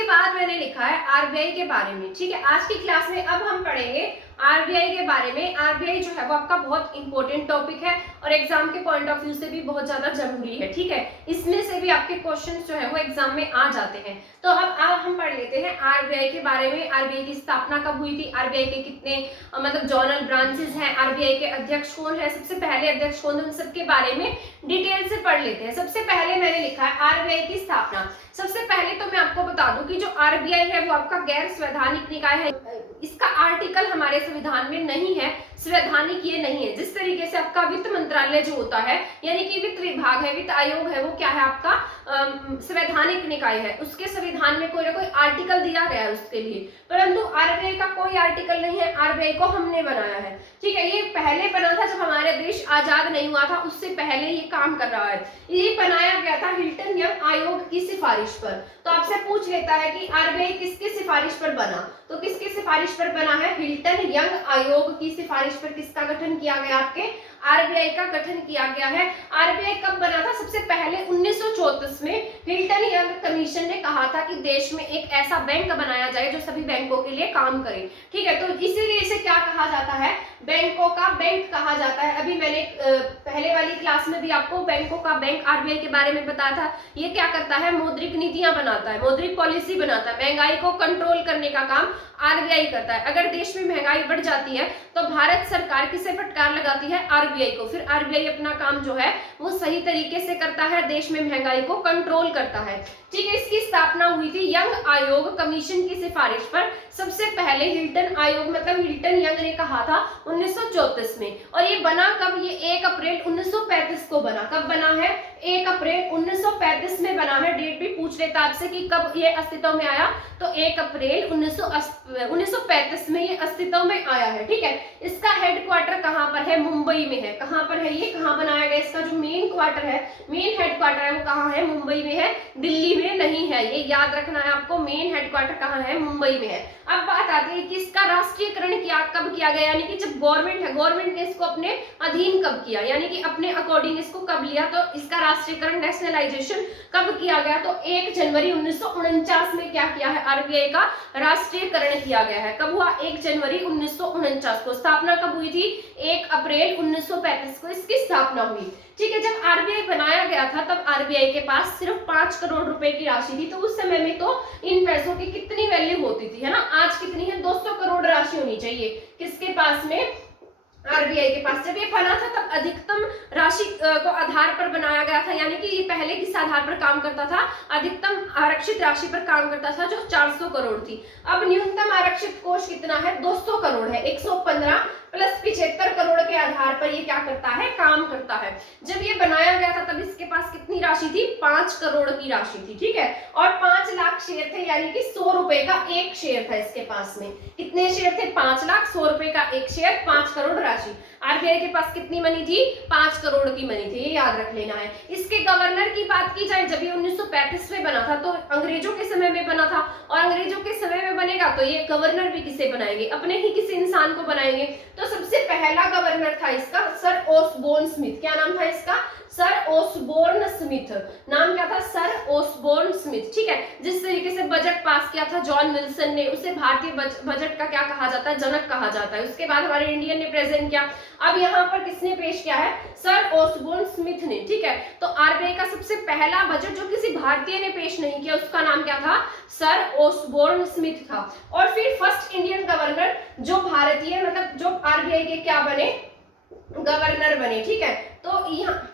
इसके बाद मैंने लिखा है आरबीआई के बारे में। ठीक है, आज की क्लास में अब हम पढ़ेंगे आरबीआई के बारे में। आरबीआई जो है वो आपका बहुत इंपॉर्टेंट टॉपिक है और एग्जाम के पॉइंट ऑफ व्यू से भी बहुत ज्यादा जरूरी है। ठीक है, इसमें से भी आपके क्वेश्चंस जो है वो एग्जाम में आ जाते हैं। तो अब हम पढ़ लेते हैं आरबीआई के बारे में। आरबीआई की स्थापना कब हुई थी, आरबीआई के कितने मतलब जोनल ब्रांचेस हैं, आरबीआई के अध्यक्ष कौन है, सबसे पहले अध्यक्ष कौन है, उन सबके बारे में डिटेल से पढ़ लेते हैं। सबसे पहले मैंने लिखा है आरबीआई की स्थापना। सबसे पहले तो मैं आपको बता दूं कि जो आरबीआई है वो आपका गैर संवैधानिक निकाय है। इसका आर्टिकल हमारे संविधान में नहीं है, संवैधानिक ये नहीं है। जिस तरीके से आपका वित्त मंत्रालय जो होता है यानी कि वित्त विभाग है, वित्त आयोग है, वो क्या है आपका संवैधानिक निकाय है। उसके संविधान में कोई ना कोई आर्टिकल दिया गया है उसके लिए, परंतु आरबीआई का कोई आर्टिकल नहीं है। आरबीआई को हमने बनाया है। ठीक है, ये पहले बना था जब हमारे देश आजाद नहीं हुआ था, उससे पहले ये काम कर रहा है। ये बनाया गया था हिल्टन यंग आयोग की सिफारिश पर। तो आपसे पूछ लेता है कि आरबीआई किसकी सिफारिश पर बना, तो किसकी सिफारिश पर बना है, हिल्टन यंग आयोग की सिफारिश पर किसका गठन किया गया, आपके आरबीआई का गठन किया गया है। आरबीआई कब बना था, सबसे पहले 1934 में हिल्टन यंग कमीशन ने कहा था कि देश में एक ऐसा बैंक बनाया जाए जो सभी बैंकों के लिए काम करे। ठीक है, तो इसीलिए इसे क्या कहा जाता है, बैंकों का बैंक कहा जाता है। अभी मैंने पहले वाली क्लास में भी आपको बैंकों का बैंक आरबीआई के बारे में बताया था। ये क्या करता है, मौद्रिक नीतियां बनाता है, मौद्रिक पॉलिसी बनाता है, महंगाई को कंट्रोल करने का काम आरबीआई करता है। अगर देश में महंगाई बढ़ जाती है तो भारत सरकार किसे फटकार लगाती है, आरबीआई को। फिर आरबीआई अपना काम जो है वो सही तरीके से करता है, देश में महंगाई को कंट्रोल करता है। ठीक है, इसकी स्थापना हुई थी यंग आयोग कमीशन की सिफारिश पर। सबसे पहले हिल्टन आयोग मतलब हिल्टन यंग ने कहा था 1934 में, और ये बना कब, ये 1 अप्रैल 1935 को बना। कब बना है, 1 अप्रैल 1935 में बना है। डेट भी पूछ लेता आपसे कि कब ये अस्तित्व में आया, तो 1 अप्रैल 1935 में ये अस्तित्व में आया है। ठीक है, इसका हेडक्वार्टर कहाँ पर है, मुंबई में है। कहाँ पर है ये, कहाँ बनाया गया, इसका जो मेन क्वार्टर है, मेन हेडक्वार्टर है वो कहाँ है, मुंबई में है, दिल्ली में नहीं है। ये याद रखना है आपको, मेन हेडक्वार्टर कहाँ है, मुंबई में है। अब बात आती है कि इसका राष्ट्रीयकरण कब किया गया, यानी कि जब गवर्नमेंट है, गवर्नमेंट ने इसको अपने अधीन कब किया, यानी कि अपने अकॉर्डिंग इसको कब लिया, तो इसका राष्ट्रीयकरण नेशनलाइजेशन कब किया गया, तो 1 जनवरी 1949 में क्या किया है, आरबीआई का राष्ट्रीयकरण किया गया है। कब हुआ, 1 जनवरी 1949 को। स्थापना कब हुई थी, 1 अप्रैल 1935 को इसकी स्थापना हुई। ठीक है, जब आरबीआई बनाया गया था तब आरबीआई के पास सिर्फ 5 करोड़ रुपए की राशि थी। तो उस समय में तो इन पैसों की कितनी वैल्यू होती थी, है ना, आज कितनी है, 200 करोड़ राशि होनी चाहिए किसके पास में, आरबीआई के पास। जब ये बना था तब अधिकतम राशि को आधार पर बनाया गया था, यानी कि ये पहले किस आधार पर काम करता था, अधिकतम आरक्षित राशि पर काम करता था जो 400 करोड़ थी। अब न्यूनतम आरक्षित कोष कितना है, 200 करोड़ है। 115 प्लस 75 करोड़ के आधार पर ये क्या करता है, काम करता है। जब ये बनाया गया था तब इसके पास कितनी राशि थी, 5 करोड़ की राशि थी। ठीक है, और 5 लाख शेयर थे, यानी कि 100 रुपए का एक शेयर था इसके पास में। कितने शेयर थे, 5 लाख, 100 रुपए का एक शेयर, 5 करोड़ राशि। आरबीआई के पास कितनी मनी थी, 5 करोड़ की मनी थी, ये याद रख लेना है। इसके गवर्नर की बात की जाए, जब ये 1935 में बना था तो अंग्रेजों के समय में बना था, और अंग्रेजों के समय में बनेगा तो ये गवर्नर भी किसे बनाएंगे, अपने ही किसी इंसान को बनाएंगे। तो सबसे पहला गवर्नर था इसका सर ओसबोर्न स्मिथ। क्या नाम था इसका, सर ओसबोर्न स्मिथ। नाम क्या था, सर ओसबोर्न स्मिथ। ठीक है, जिस तरीके से बजट पास किया था जॉन विल्सन ने, उसे भारतीय बजट का क्या कहा जाता है, जनक कहा जाता है। उसके बाद हमारे इंडियन ने प्रेजेंट किया। अब यहाँ पर किसने पेश किया है, सर ओसबोर्न स्मिथ ने। ठीक है, तो आरबीआई का सबसे पहला बजट जो किसी भारतीय ने पेश नहीं किया उसका नाम क्या था, सर ओसबोर्न स्मिथ था। और फिर फर्स्ट इंडियन गवर्नर जो भारतीय मतलब जो आरबीआई के क्या बने, गवर्नर बने। ठीक है, तो यहाँ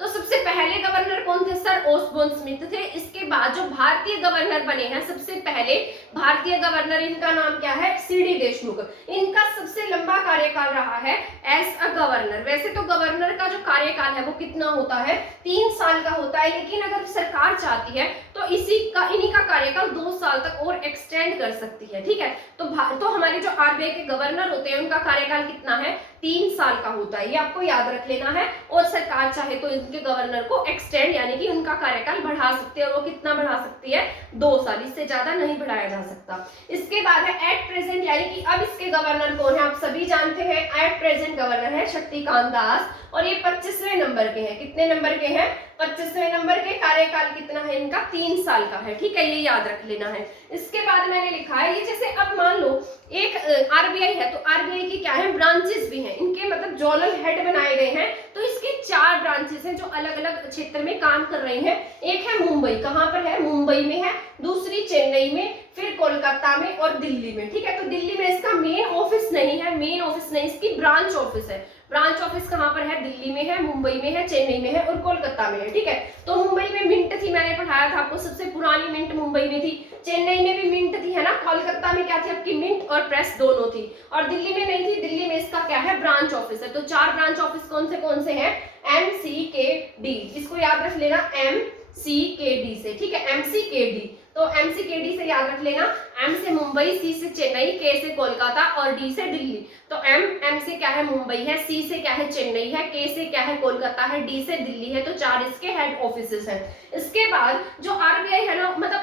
तो सबसे पहले गवर्नर कौन थे, सर ओसबोर्न स्मिथ थे। इसके बाद जो भारतीय गवर्नर बने हैं, सबसे पहले भारतीय गवर्नर, इनका नाम क्या है, सीडी देशमुख। इनका सबसे लंबा कार्यकाल रहा है एज अ गवर्नर। वैसे तो गवर्नर का जो कार्यकाल है वो कितना होता है, 3 साल का होता है, लेकिन अगर सरकार चाहती है तो इन्हीं का कार्यकाल 2 साल तक और एक्सटेंड कर सकती है। ठीक है, तो हमारे जो आरबीआई के गवर्नर होते हैं उनका कार्यकाल कितना है, 3 साल का होता है, ये आपको याद रख लेना है। और सरकार चाहे तो इनके गवर्नर को एक्सटेंड यानी कि उनका कार्यकाल बढ़ा सकती है, और वो कितना बढ़ा सकती है, 2 साल, इससे ज्यादा नहीं बढ़ाया जा सकता। इसके बाद है एट प्रेजेंट, यानी कि अब इसके गवर्नर कौन है, आप सभी जानते हैं। एट प्रेजेंट गवर्नर है शक्तिकांत दास, और ये 25वें नंबर के हैं। कितने नंबर के हैं, 25वें नंबर के। कार्यकाल कितना है इनका, 3 साल का है, ठीक है, ये याद रख लेना है। इसके बाद मैंने लिखा है, ये जैसे अब मान लो एक आरबीआई है, तो आरबीआई की क्या है, ब्रांचेस भी हैं इनके, मतलब जोनल हेड बनाए गए हैं। तो इसके 4 ब्रांचेस हैं जो अलग अलग क्षेत्र में काम कर रही हैं। एक है मुंबई, कहां पर है, मुंबई में है। दूसरी चेन्नई में, फिर कोलकाता में और दिल्ली में, ठीक है। तो दिल्ली में इसका मेन ऑफिस नहीं है, मेन ऑफिस नहीं, इसकी ब्रांच ऑफिस है। ब्रांच ऑफिस कहां पर है, दिल्ली में है, मुंबई में है, चेन्नई में है और कोलकाता में है, ठीक है। तो मुंबई में मिंट थी, मैंने पढ़ाया था आपको, सबसे पुरानी मिंट मुंबई में थी। चेन्नई में भी मिंट थी, है ना। कोलकाता में क्या थी आपकी, मिंट और प्रेस दोनों थी। और दिल्ली में नहीं थी, दिल्ली में इसका क्या है, ब्रांच ऑफिस है। तो 4 ब्रांच ऑफिस कौन से हैं, MCKD, इसको याद रख लेना, MCKD से, ठीक है, MCKD। तो MCKD से याद रख लेना, M से मुंबई, C से चेन्नई, K से कोलकाता और D से दिल्ली। तो M से क्या है, मुंबई है, C से क्या है, चेन्नई है, K से क्या है, कोलकाता है, D से दिल्ली है। तो 4 इसके हेड ऑफिसेस हैं। इसके बाद जो आरबीआई है ना, मतलब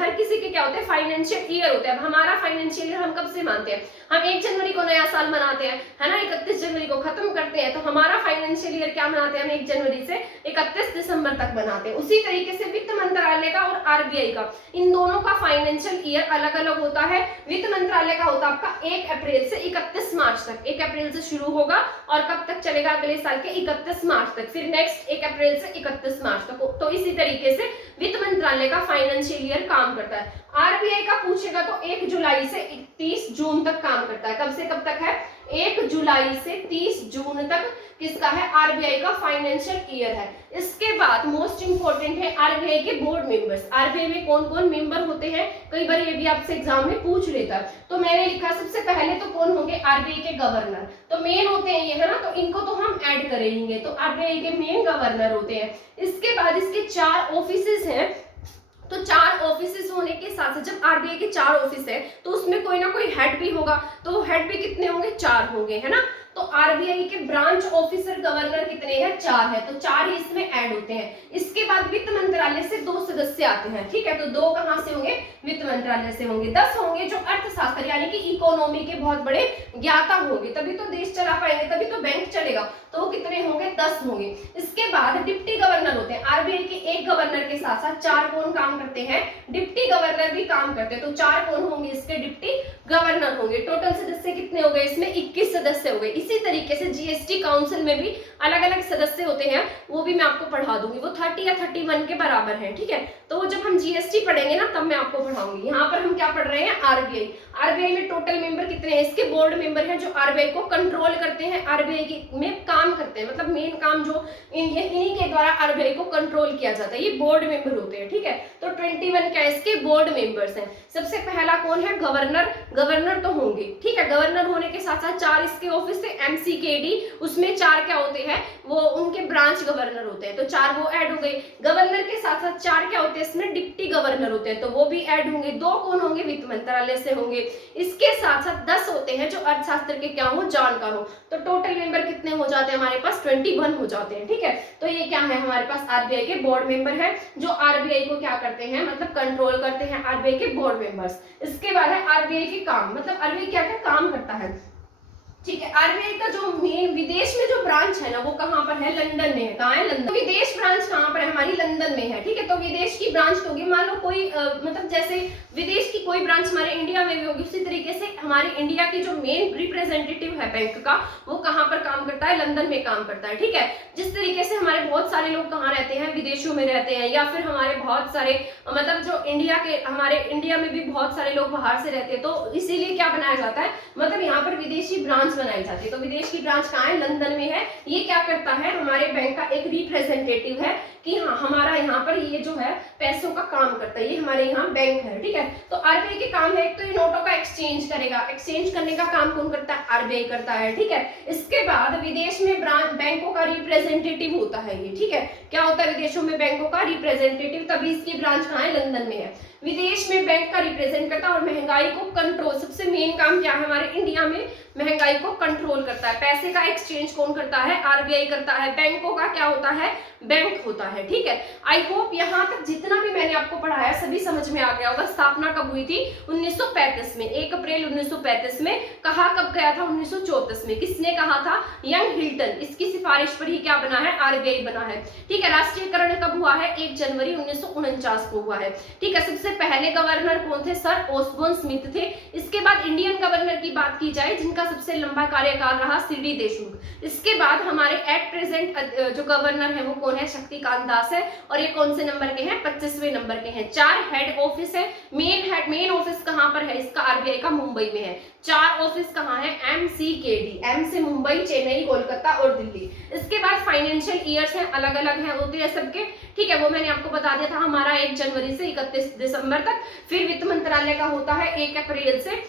हर किसी के क्या होते हैं, फाइनेंशियल ईयर होते हैं। अब हमारा फाइनेंशियल ईयर हम कब से मानते हैं, हम 1 जनवरी को नया साल मनाते हैं, है ना, 31 जनवरी को खत्म करते हैं। तो हमारा फाइनेंशियल ईयर क्या मनाते हैं हम, 1 जनवरी से 31 दिसंबर तक मनाते हैं। उसी तरीके से वित्त मंत्रालय का और आरबीआई का, इन दोनों का फाइनेंशियल ईयर अलग अलग होता है। वित्त मंत्रालय का होता है आपका 1 अप्रैल से 31 मार्च तक, 1 अप्रैल से शुरू होगा और कब तक चलेगा, अगले साल के 31 मार्च तक, फिर नेक्स्ट 1 अप्रैल से 31 मार्च तक। तो इसी तरीके से वित्त मंत्रालय का फाइनेंशियल ईयर काम करता है। आरबीआई का पूछेगा तो 1 जुलाई से 30 जून तक काम करता है। कब से कब तक है, 1 जुलाई से 30 जून तक किसका है, आरबीआई का फाइनेंशियल ईयर है। इसके बाद मोस्ट इंपोर्टेंट है आरबीआई के बोर्ड मेंबर्स। आरबीआई में कौन कौन मेंबर होते हैं, कई बार ये भी आपसे एग्जाम में पूछ लेता है। तो मैंने लिखा सबसे पहले तो कौन होंगे, आरबीआई के गवर्नर। तो मेन होते हैं ये, है ना, तो इनको तो हम ऐड करेंगे। तो आरबीआई के मेन गवर्नर होते हैं। इसके बाद इसके 4 ऑफिसेस हैं। तो 4 ऑफिसेस होने के साथ साथ जब आरबीआई के 4 ऑफिस है तो उसमें कोई ना कोई हेड भी होगा। तो हेड भी कितने होंगे, 4 होंगे, है ना। तो आरबीआई के ब्रांच ऑफिसर गवर्नर कितने हैं, 4 है। तो 4 ही इसमें ऐड होते हैं। इसके बाद वित्त मंत्रालय से 2 सदस्य आते हैं, ठीक है। तो 2 कहां से होंगे, वित्त मंत्रालय से होंगे। 10 होंगे जो अर्थशास्त्र यानी कि इकोनॉमी के बहुत बड़े ज्ञाता होंगे, तभी तो देश चला पाएंगे, तभी तो बैंक चलेगा। तो वो कितने होंगे, 10 होंगे। इसके बाद डिप्टी गवर्नर होते हैं। आरबीआई के एक गवर्नर के साथ साथ 4 कौन काम करते हैं, डिप्टी गवर्नर भी काम करते हैं। तो 4 कौन होंगे, इसके डिप्टी गवर्नर होंगे। टोटल सदस्य कितने हो गए, इसमें 21 सदस्य हो गए। इसी तरीके से जीएसटी काउंसिल में भी अलग अलग सदस्य होते हैं, वो भी मैं आपको पढ़ा दूंगी। वो 30 या 31 के बराबर है, ठीक है। तो जब हम जीएसटी पढ़ेंगे ना तब मैं आपको पढ़ाऊंगी। यहाँ पर हम क्या पढ़ रहे हैं, आरबीआई। आरबीआई में टोटल मेंबर कितने हैं, इसके बोर्ड मेंबर हैं जो आरबीआई को कंट्रोल करते हैं, आरबीआई में काम करते हैं, मतलब मेन काम जो इन्हीं के द्वारा आरबीआई को कंट्रोल किया जाता है, ये बोर्ड मेंबर होते हैं, ठीक है। तो 21 क्या इसके बोर्ड मेंबर्स हैं। सबसे पहला कौन है, गवर्नर। गवर्नर तो होंगे, ठीक है। गवर्नर होने के साथ साथ 4 इसके ऑफिस से MCKD, उसमें 4 क्या होते हैं, वो उनके ब्रांच गवर्नर होते हैं। तो 4 वो ऐड हो गए। गवर्नर के साथ साथ 4 क्या होते हैं, इसमें डिप्टी गवर्नर होते हैं, तो वो भी ऐड होंगे। 2 कौन होंगे, वित्त मंत्रालय से होंगे। इसके साथ साथ 10 होते हैं जो अर्थशास्त्र के क्या हो, जानकार हो। तो टोटल मेंबर कितने हो जाते हैं हमारे पास, 21 हो जाते हैं, ठीक है। तो ये क्या है, हमारे पास आरबीआई के बोर्ड मेंबर है जो आरबीआई को क्या करते हैं, मतलब कंट्रोल करते हैं, आरबीआई के बोर्ड मेंबर्स। इसके बाद है आरबीआई के काम, मतलब आरबीआई क्या क्या काम करता है, ठीक है। आरबीआई का जो मेन विदेश में जो ब्रांच है ना, वो कहां पर है, लंदन में है। कहां है, लंदन। तो विदेश ब्रांच कहां पर है, हमारी लंदन में है, ठीक है। तो विदेश की ब्रांच होगी, मान लो कोई मतलब जैसे विदेश की कोई ब्रांच हमारे इंडिया में भी होगी, उसी तरीके से हमारे इंडिया की जो मेन रिप्रेजेंटेटिव है बैंक का, वो कहां पर काम करता है, लंदन में काम करता है, ठीक है। जिस तरीके से हमारे बहुत सारे लोग कहाँ रहते हैं, विदेशों में रहते हैं, या फिर हमारे बहुत सारे मतलब जो इंडिया के, हमारे इंडिया में भी बहुत सारे लोग बाहर से रहते हैं, तो इसीलिए क्या बनाया जाता है, मतलब यहाँ पर विदेशी ब्रांच बनाई जाती है। तो विदेश की ब्रांच कहाँ है, लंदन में है। ये क्या करता है, हमारे बैंक का एक रिप्रेजेंटेटिव है, कि हाँ हमारा यहाँ पर ये जो है पैसों का काम करता है, ये हमारे यहाँ बैंक है, ठीक है। तो आरबीआई के काम है, एक तो ये नोटों का एक्सचेंज करेगा, एक्सचेंज करने का काम कौन करता है, आरबीआई करता है, ठीक है। इसके बाद विदेश में बैंकों का रिप्रेजेंटेटिव होता है ये, ठीक है। क्या होता है विदेशों में बैंकों का रिप्रेजेंटेटिव, तभी इसकी ब्रांच कहाँ है, लंदन में है। विदेश में बैंक का रिप्रेजेंट करता है और महंगाई को कंट्रोल, सबसे मेन काम क्या है हमारे इंडिया में, महंगाई को कंट्रोल करता है। पैसे का एक्सचेंज कौन करता है, आरबीआई करता है। बैंकों का क्या होता है, बैंक होता है, ठीक है। आई होप यहाँ तक जितना भी मैंने आपको पढ़ाया सभी समझ में आ गया होगा। स्थापना कब हुई थी, 1935 में, 1 अप्रैल 1935 में। कहा कब गया था, 1934 में। किसने कहा था, यंग हिल्टन, इसकी सिफारिश पर ही क्या बना है, आरबीआई बना है, ठीक है। राष्ट्रीयकरण कब हुआ है, 1 जनवरी 1949 को हुआ है, ठीक है। सबसे पहले गवर्नर कौन थे, सर ओसबोर्न स्मिथ थे। इसके बाद इंडियन गवर्नर की बात की जाए जिनका सबसे लंबा कार्यकाल रहा, सीडी देशमुख। इसके बाद हमारे एट प्रेजेंट जो गवर्नर है वो कौन है, शक्तिकांत दास है। और ये कौन से नंबर के हैं, 25वें नंबर के हैं। 4 हेड ऑफिस है, मेन ऑफिस कहां पर है इसका, आरबीआई का मुंबई में है। 4 ऑफिस कहां है, MCKD, एम से मुंबई, चेन्नई, कोलकाता और दिल्ली। इसके बाद फाइनेंशियल ईयर्स हैं, अलग अलग हैं, होते हैं सबके, ठीक है। वो मैंने आपको बता दिया था, हमारा 1 जनवरी से 31 दिसंबर तक। फिर वित्त मंत्रालय का होता है 1 अप्रैल से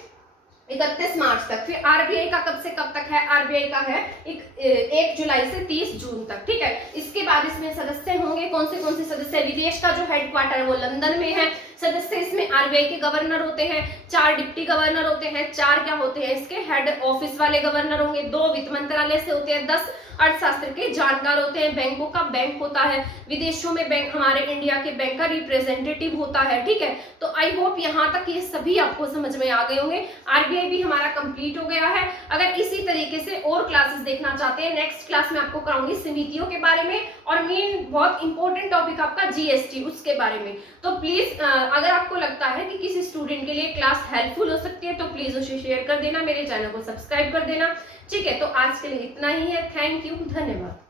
31 मार्च तक। फिर आरबीआई का कब से कब तक है, आरबीआई का है 1 जुलाई से 30 जून तक, ठीक है। इसके बाद इसमें सदस्य होंगे, कौन से सदस्य, विदेश का जो हेडक्वार्टर है वो लंदन में है। सदस्य इसमें आरबीआई के गवर्नर होते हैं, 4 डिप्टी गवर्नर होते हैं, 4 क्या होते हैं इसके हेड ऑफिस वाले गवर्नर होंगे, 2 वित्त मंत्रालय से होते हैं, 10 अर्थशास्त्र के जानकार होते हैं, बैंकों का बैंक होता है, विदेशों में बैंक, हमारे इंडिया के बैंक का रिप्रेजेंटेटिव होता है, ठीक है। तो आई होप यहाँ तक ये सभी आपको समझ में आ गए होंगे। आरबीआई भी हमारा कंप्लीट हो गया है। अगर इसी तरीके से और क्लासेस देखना चाहते हैं, नेक्स्ट क्लास में आपको कराऊंगी समितियों के बारे में और मेन बहुत इंपॉर्टेंट टॉपिक आपका जीएसटी, उसके बारे में। तो प्लीज अगर आपको लगता है कि किसी स्टूडेंट के लिए क्लास हेल्पफुल हो सकती है तो प्लीज उसे शेयर कर देना, मेरे चैनल को सब्सक्राइब कर देना, ठीक है। तो आज के लिए इतना ही है। थैंक यू, धन्यवाद।